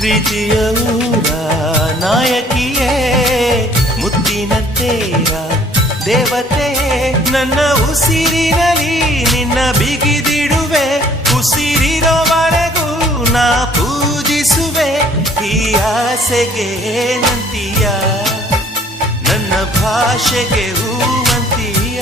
ಪ್ರೀತಿಯ ಊರ ನಾಯಕಿಯೇ ಮುತ್ತಿನ ತೇರ ದೇವತೆ ನನ್ನ ಉಸಿರಿನಲ್ಲಿ ನಿನ್ನ ಬಿಗಿದಿಡುವೆ ಉಸಿರಿರೋವರೆಗೂ ನಾ ಪೂಜಿಸುವೆ ಈ ಆಸೆಗೆ ನಂತೀಯ ನನ್ನ ಭಾಷೆಗೆ ಹೂವಂತೀಯ